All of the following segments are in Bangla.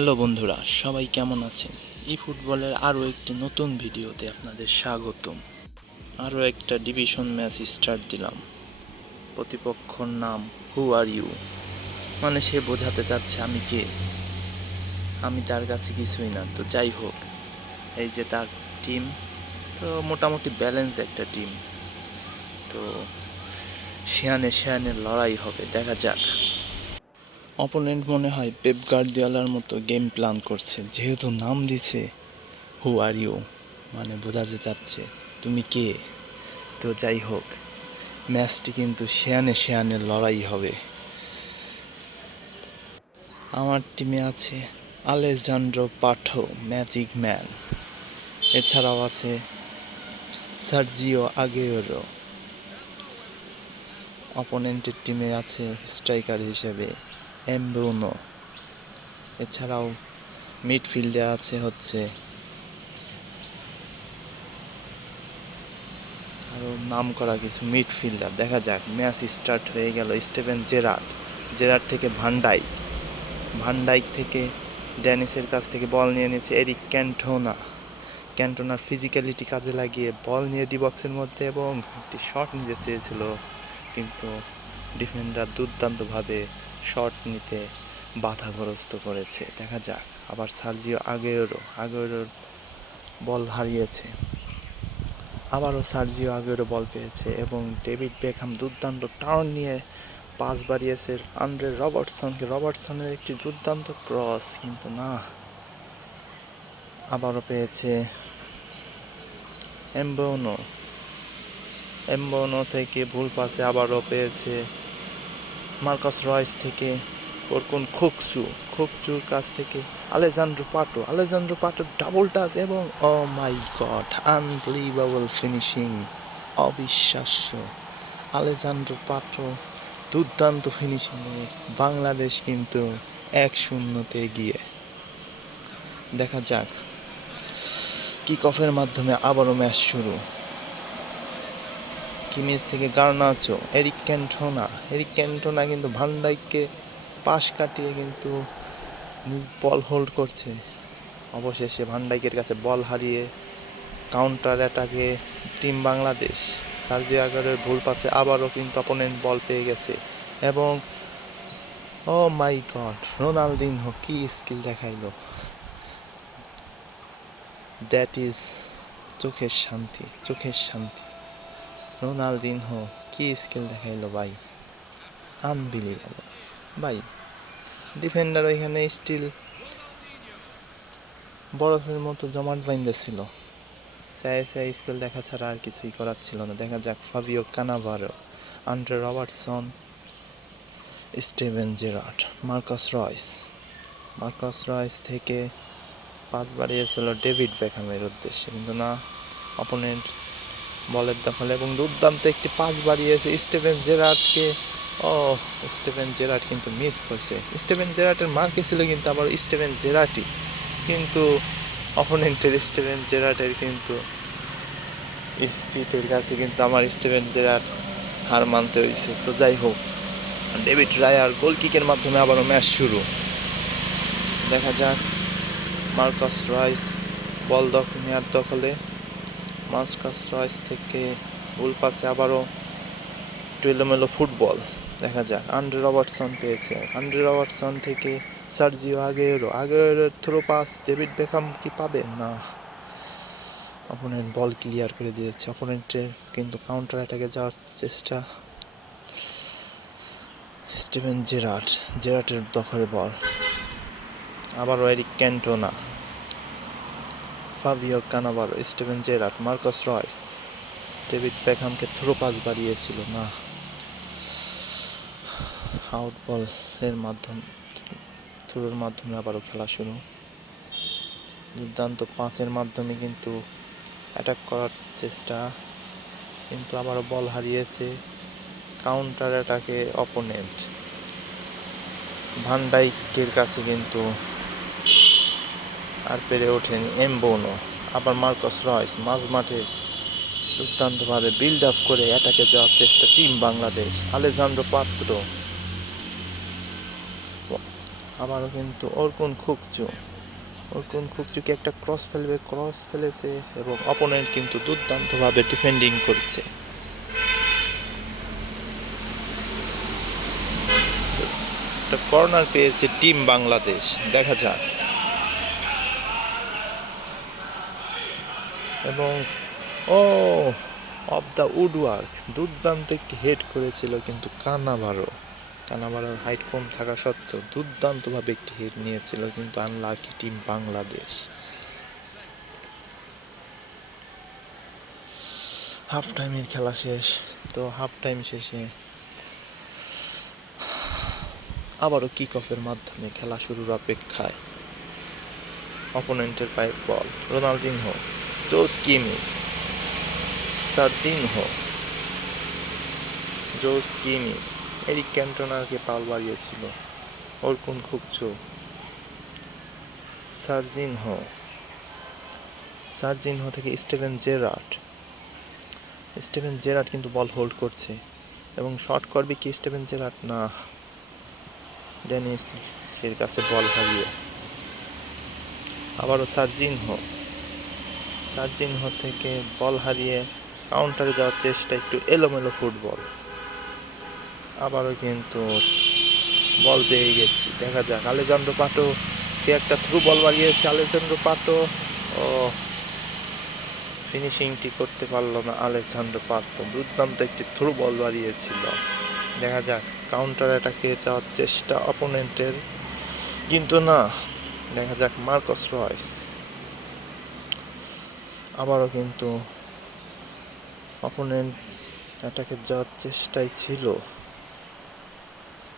হ্যালো বন্ধুরা, সবাই কেমন আছেন? এই ফুটবলের আরও একটি নতুন ভিডিওতে আপনাদের স্বাগতম। আরও একটা ডিভিশন ম্যাচ স্টার্ট দিলাম। প্রতিপক্ষর নাম হু আর ইউ, মানে সে বোঝাতে চাচ্ছে আমি কে, আমি তার কাছে কিছুই না। তো যাই হোক, এই যে তার টিম, তো মোটামুটি ব্যালেন্স একটা টিম। তো শিয়ানে শিয়ানের লড়াই হবে, দেখা যাক। অপোনেন্ট মনে হয় পেপ গার্দিওলার মতো গেম প্ল্যান করছে, যেহেতু নাম দিছে হু আর ইউ, মানে বোঝাতে চাচ্ছে তুমি কে। তো যাই হোক, ম্যাচটি কিন্তু শিয়ানে শিয়ানে লড়াই হবে। আমার টিমে আছে আলেজান্দ্রো পাঠো, ম্যাজিক ম্যান। এছাড়াও আছে সার্জিও আগেরো। অপোনেন্টের টিমে আছে স্ট্রাইকার হিসেবে এমবুনো। এছাড়াও মিডফিল্ডে আছে হচ্ছে আরও নাম করা কিছু মিডফিল্ডার। দেখা যাক, ম্যাচ স্টার্ট হয়ে গেল। স্টিভেন জেরার্ড থেকে ভান্ডাইক থেকে ড্যানিসের কাছ থেকে বল নিয়ে নিয়েছে এরিক ক্যান্টোনার ফিজিক্যালিটি কাজে লাগিয়ে বল নিয়ে ডি বক্সের মধ্যে এবং একটি শট নিতে চেয়েছিল, কিন্তু ডিফেন্ডার দুর্দান্তভাবে শট নিতে বাধাগ্রস্ত করেছে। দেখা যাক, আবার সার্জিও আগেরোর বল হারিয়েছে, আবারও সার্জিও আগেরো বল পেয়েছে এবং ডেভিড বেকহাম দুর্দান্ত টার্ন নিয়ে পাস বাড়িয়েছে আন্দ্রে রবার্টসনের একটি দুর্দান্ত ক্রস, কিন্তু না। আবারও পেয়েছে এমবোনো থেকে ভুল পাসে আবারও পেয়েছে মার্কাস রয়েস থেকে কোরকুন খুকচুর কাছ থেকে আলেজান্দ্রো পাটো ডাবল টাচ এবং ও মাই গড, আনবিলিভেবল ফিনিশিং, অবিশ্বাস্য। আলেজান্দ্রো পাটো দুর্দান্ত ফিনিশিংয়ে বাংলাদেশ কিন্তু 1-0 এগিয়ে। দেখা যাক, কিক অফের মাধ্যমে আবারও ম্যাচ শুরু। কিমিজ থেকে গার্নাচো, এরিক ক্যান্টোনা কিন্তু ভান্ডাইককে পাশ কাটিয়ে কিন্তু বল হোল্ড করছে। অবশেষে ভান্ডাইকের কাছে বল হারিয়ে কাউন্টার অ্যাটাকে টিম বাংলাদেশ। সার্জিও আগেরোর ভুল পাসে আবারও কিন্তু অপোনেন্ট বল পেয়ে গেছে এবং ও মাই গড, রোনালদিনহো কি স্কিল দেখাইলো! দ্যাট ইজ চোখের শান্তি। রোনালদিনহো কি স্কিল দেখাইলো ভাই, আনবিলিভেবল ভাই। ডিফেন্ডার ওইখানে স্টিল বরফের মতো জমাট বাইন্দাছিল, চাই স্কিল দেখা ছাড়া আর কিছুই করার ছিল না। দেখা যাক, Fabio Cannavaro, Andre Robertson, Steven Gerrard, Marcus Reus থেকে পাস বাড়িয়েছিল ডেভিড বেকহামের উদ্দেশ্যে, কিন্তু না। অপোনেন্ট বলের দখলে এবং দুর্দান্ত একটি পাস বাড়িয়েছে স্টিভেন জেরার্ড কিন্তু মিস করছে। স্টিভেন জেরার্ডের মার্কে ছিল কিন্তু আবার স্টিভেন জেরার্ডই, কিন্তু অপোনেন্টের স্টিভেন জেরার্ডের কিন্তু স্পিডের কাছে কিন্তু আমার স্টিভেন জেরার্ড হার মানতে হয়েছে। তো যাই হোক, ডেভিড রায়ার গোল কিকের মাধ্যমে আবারও ম্যাচ শুরু। দেখা যাক, মার্কাস রয়েস বল নেওয়ার দখলে, মার্কাস রয়েস থেকে ভুল পাসে আবারও এলোমেলো ফুটবল। দেখা যাক, আন্দ্রে রবার্টসন থেকে সার্জিও আগেরোর থ্রো পাস, ডেভিড বেকহাম কি পাবে না। অপোনেন্ট বল ক্লিয়ার করে দিয়েছে, অপোনেন্টের কিন্তু কাউন্টার অ্যাটাকে যাওয়ার চেষ্টা। স্টিভেন জেরার্ডের দখলে বল, আবারও Eric Cantona, Fabio Cannavaro, Steven Gerrard, Marcus Reus, David বেকহামকে থ্রো পাস বাড়িয়েছিল না। আউট বলের থ্রোর মাধ্যমে আবারও খেলা শুরু। দুর্দান্ত পাসের মাধ্যমে কিন্তু অ্যাটাক করার চেষ্টা, কিন্তু আবারও বল হারিয়েছে কাউন্টার অ্যাটাকে অপোনেন্ট। ভান্ডাইকের কাছে কিন্তু আর পেরে ওঠেনি এমবোনো। আবার মার্কাস রয়েস মাঝ মাঠে দুর্দান্তভাবে বিল্ড আপ করে অ্যাটাকে যাওয়ার চেষ্টা টিম বাংলাদেশ। আবারও কিন্তু অর্কুন খুকচুকে একটা ক্রস ফেলেছে এবং অপোনেন্ট কিন্তু দুর্দান্তভাবে ডিফেন্ডিং করছে। একটা কর্নার পেয়েছে টিম বাংলাদেশ, দেখা যাক। এবং অফ দ্য উডওয়ার্ক দুর্দান্ত একটি হেড করেছিল, কিন্তু কানাভারোর হাইট কম থাকা সত্ত্বেও দুর্দান্তভাবে একটি হেড নিয়েছিল, কিন্তু আনলাকি টিম বাংলাদেশ। হাফ টাইমের খেলা শেষ। তো হাফ টাইম শেষে আবারও কিক অফের মাধ্যমে খেলা শুরুর অপেক্ষায়। অপোনেন্টের পায়ে বল, রোনালদিনহো, জোস কিমিস, এরিক ক্যান্টোনাকে পাল বাড়িয়েছিল। অর্কুন খুকচু, সার্জিনহো থেকে স্টিভেন জেরার্ড কিন্তু বল হোল্ড করছে এবং শট করবে কি স্টিভেন জেরার্ড? না, ডেনিস এর কাছে বল হারিয়ে আবারও সার্জিনহো থেকে বল হারিয়ে কাউন্টারে যাওয়ার চেষ্টা, একটু এলোমেলো ফুটবল। আবারও কিন্তু বল পেয়ে গেছি, দেখা যাক। আলেজান্দ্রো পাটো কে একটা থ্রু বল বাড়িয়েছে, আলেজান্দ্রো পাটো ফিনিশিংটি করতে পারলো না। আলেজান্দ্রো পাটো দুর্দান্ত একটি থ্রু বল বাড়িয়েছিল, দেখা যাক। কাউন্টার অ্যাটাকে যাওয়ার চেষ্টা অপোনেন্টের, কিন্তু না, দেখা যাক। মার্কস রয়েস আবারও কিন্তু অপোনেন্ট অ্যাটাকে যাওয়ার চেষ্টায় ছিল।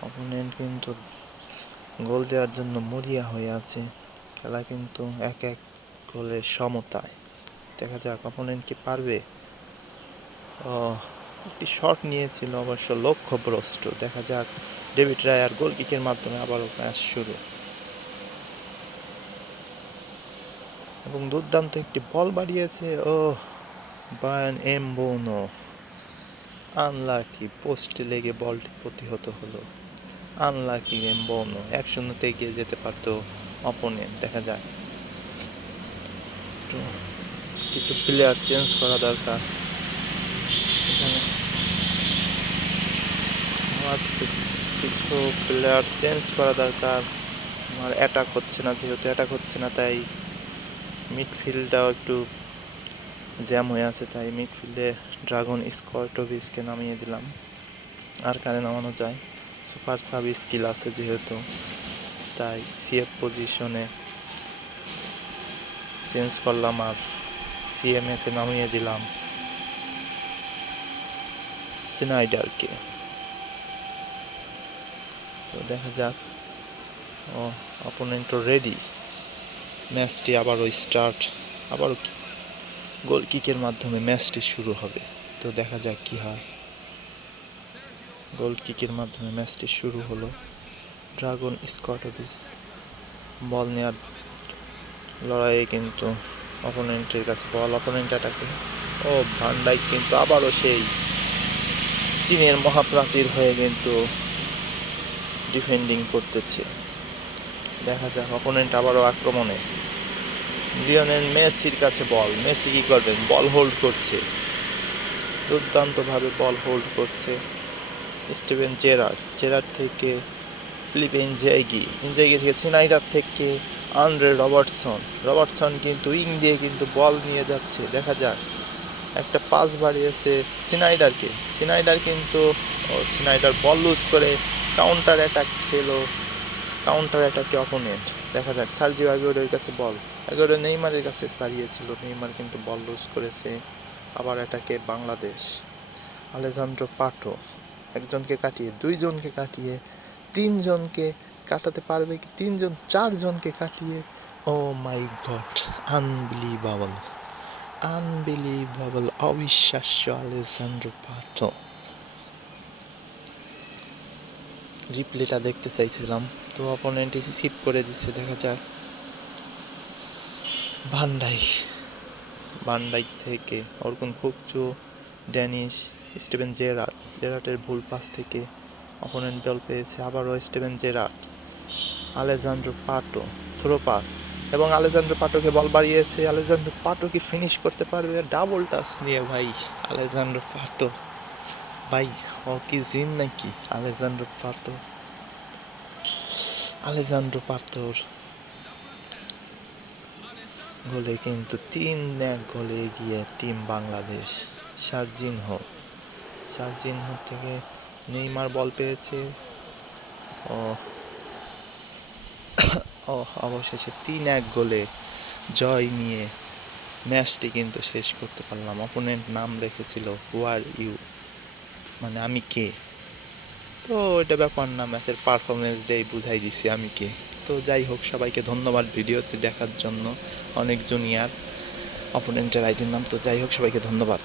অপোনেন্ট কিন্তু গোল দেওয়ার জন্য মরিয়া হয়ে আছে। খেলা কিন্তু 1-1 গোলে সমতায়। দেখা যাক অপোনেন্ট কি পারবে। একটি শট নিয়েছিল, অবশ্য লক্ষ্যভ্রষ্ট। দেখা যাক। ডেভিড রায়ার গোল কিকের মাধ্যমে আবারও ম্যাচ শুরু এবং দুর্দান্ত একটি বল বাড়িয়েছে ব্রায়ান এমবোনো। আনলাকি, পোস্টে লেগে বলটি প্রতিহত হলো। আনলাকি এমবোনো। 1-0 এগিয়ে যেতে পারত অপোনেন্ট। দেখা যাক, কিছু প্লেয়ার চেঞ্জ করা দরকার এখানে। আমার কিছু প্লেয়ার চেঞ্জ করা দরকার। আমার অ্যাটাক হচ্ছে না, যেহেতু অ্যাটাক হচ্ছে না তাই মিডফিল্ডটাও একটু জ্যাম হয়ে আছে, তাই মিডফিল্ডে ড্রাগন স্কটভিচকে নামিয়ে দিলাম। আর কারে নামানো যায়? সুপার সাব স্কিল আছে যেহেতু, তাই সিএফ পজিশনে চেঞ্জ করলাম আর সিএমএ-তে নামিয়ে দিলাম স্নাইডারকে। তো দেখা যাক। অপোনেন্টও রেডি। ম্যাচটি আবারও গোল কিকের মাধ্যমে ম্যাচটি শুরু হবে। তো দেখা যাক কি হয়। গোল কিকের মাধ্যমে ম্যাচটি শুরু হলো। ড্রাগন স্কটভিচ বল নেওয়ার লড়াইয়ে কিন্তু অপোনেন্টের কাছে বল, অপোনেন্ট অ্যাটাকে। ভান ডাইক কিন্তু আবারও সেই চীনের মহাপ্রাচীর হয়ে কিন্তু ডিফেন্ডিং করতেছে। দেখা যাক অপোনেন্ট আবারও আক্রমণে। লিওনেল মেসির কাছে বল, মেসি কি করবেন? বল হোল্ড করছে, দুর্দান্তভাবে বল হোল্ড করছে স্টিভেন জেরার্ড থেকে ফিলিপ ইনজাগি থেকে স্নাইডার থেকে আন্দ্রে রবার্টসন কিন্তু উইং দিয়ে কিন্তু বল নিয়ে যাচ্ছে। দেখা যাক। একটা পাস বাড়িয়েছে স্নাইডার কিন্তু স্নাইডার বল লুজ করে কাউন্টার অ্যাটাকে অপোনেন্ট। দেখা যাক। সার্জিও আগুয়েরোর কাছে বল, আগুয়েরো নেইমারের কাছে বাড়িয়েছিল, নেইমার কিন্তু বল লুজ করেছে। আবার অ্যাটাকে বাংলাদেশ। আলেজান্দ্রো পাটো একজনকে কাটিয়ে, দুইজনকে কাটিয়ে, তিনজনকে কাটাতে পারবে কি? চারজনকে কাটিয়ে। মাই গড, আনবিলিভেবল, অবিশ্বাস্য। আলেজান্দ্রো পাটো। রিপ্লেটা দেখতে চাইছিলাম, তো অপোনেন্ট স্কিপ করে দিচ্ছে। দেখা যাক। ভান ডাইক থেকে অর্কুন খুকচু, ডেনিস, স্টিভেন জেরার্ডের ভুল পাস থেকে অপোনেন্ট বল পেয়েছে। আবারও Steven Gerrard Alejandro Pato throw pass, এবং আলেজান্দ্রো পাটোকে বল বাড়িয়েছে। আলেজান্দ্রো পাটো কি ফিনিশ করতে পারবে? ডাবল টাচ নিয়ে ভাই আলেজান্দ্রো পাটো, ভাই ও কি জিন নাকি? আলেজান্দ্রো পাতোর গোলে কিন্তু 3-1 গোলে এগিয়ে টিম বাংলাদেশ। শারজিনহো থেকে নেইমার বল পেয়েছে ও অবশেষে 3-1 গোলে জয় নিয়ে ম্যাচটি কিন্তু শেষ করতে পারলাম। অপোনেন্ট নাম রেখেছিল হু আর ইউ, মানে আমি কে। তো এটা ব্যাপার না, ম্যাচের পারফরমেন্স দিয়ে বুঝাই দিছি আমি কে। তো যাই হোক, সবাইকে ধন্যবাদ ভিডিওতে দেখার জন্য। অনেক জুনিয়র অপোনেন্টের আইডির নাম। তো যাই হোক, সবাইকে ধন্যবাদ।